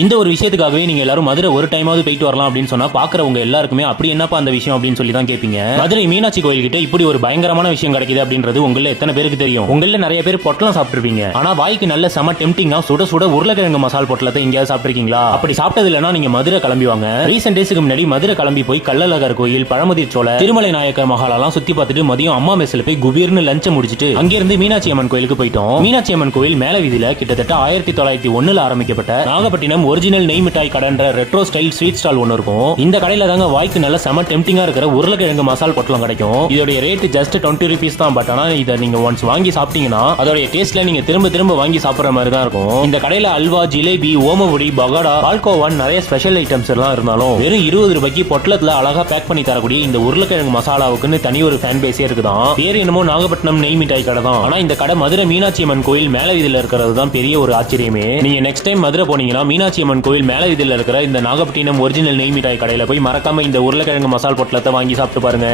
இந்த ஒரு விஷயத்துக்காகவே நீங்க எல்லாரும் மதுரை ஒரு டைமாவது போயிட்டு வரலாம் அப்படின்னு சொன்னா பாக்குறவங்க எல்லாருக்குமே அப்படி என்னப்பா அந்த விஷயம் அப்படின்னு சொல்லி தான் கேட்பீங்க. மதுரை மீனாட்சி கோயில் கிட்ட இப்படி ஒரு பயங்கரமான விஷயம் கிடைக்குது அப்படின்றது உங்கள எத்தனை பேருக்கு தெரியும்? உங்கள நிறைய பேர் பொட்டலம் சாப்பிட்டுருப்பீங்க. ஆனா வாய்க்கு நல்ல செம டெம்டிங்கா சுட சுட உருளைக்கிழங்கு மசால் பொட்டலத்தை எங்கேயாவது சாப்பிட்டுருக்கீங்களா? அப்படி சாப்பிட்டது இல்லைன்னா நீங்க மதுரை கிளம்பி வாங்க. ரீசெண்ட் டேஸ்க்கு முன்னாடி மதுரை கிளம்பி போய் கள்ளழகர் கோயில், பழமுதிர் சோலை, திருமலை நாயக்கர் மஹாலெல்லாம் சுத்தி பார்த்துட்டு மதியம் அம்மா மெஸ்ல போய் குபீர்னு லஞ்ச் முடிச்சிட்டு அங்கிருந்து மீனாட்சி அம்மன் கோயிலுக்கு போயிட்டோம். மீனாட்சி அம்மன் கோயில் மேல வீதியில கிட்டத்தட்ட 1901 ஆரம்பிக்கப்பட்ட நாகப்பட்டினம் ஒரிஜினல் நெய் மிட்டாய் கடைன்ற ரெட்ரோ ஸ்டைல் ஸ்வீட் ஸ்டால் ஒன்னு இருக்கும். இந்த கடையில தாங்க வாய்க்கு நல்ல செம டெம்டிங்கா இருக்கிற உருளைக்கிழங்கு மசால் பொட்டலம் கிடைக்கும். இதோட ரேட் ஜஸ்ட் 20 rupees தான். பட் ஆனா இதை நீங்க ஒன்ஸ் வாங்கி சாப்பிட்டீங்கன்னா அதோட டேஸ்ட்ல நீங்க திரும்ப திரும்ப வாங்கி சாப்பிடுற மாதிரி தான் இருக்கும். இந்த கடையில அல்வா, ஜிலேபி, ஓமபுடி, பகோடா, பால்கோவான் நிறைய ஸ்பெஷல் ஐட்டம்ஸ் எல்லாம் இருந்தாலும் வெறும் 20 ரூபாய்க்கு பொட்டலத்துல அழகா பேக் பண்ணி தரக்கூடிய இந்த உருளைக்கிழங்கு மசாலாவுக்குன்னு தனி ஒரு ஃபேன் பேஸே இருக்குதான். பேர் என்னமோ நாகப்பட்டினம் நெய் மிட்டாய் கடை தான். ஆனா இந்த கடை மதுரை மீனாட்சி அம்மன் கோயில் மேல வீதியில இருக்கிறது தான் பெரிய ஒரு ஆச்சரியமே. நீங்க நெக்ஸ்ட் டைம் மதுரை போனீங்கன்னா மீனாட்சி அம்மன் கோயில் மேல வீதியில இருக்கிற இந்த நாகப்பட்டினம் ஒரிஜினல் நெய் மிட்டாய் கடையில போய் மறக்காம இந்த உருளைக்கிழங்கு மசால் பொட்டலத்தை வாங்கி சாப்பிட்டு பாருங்க.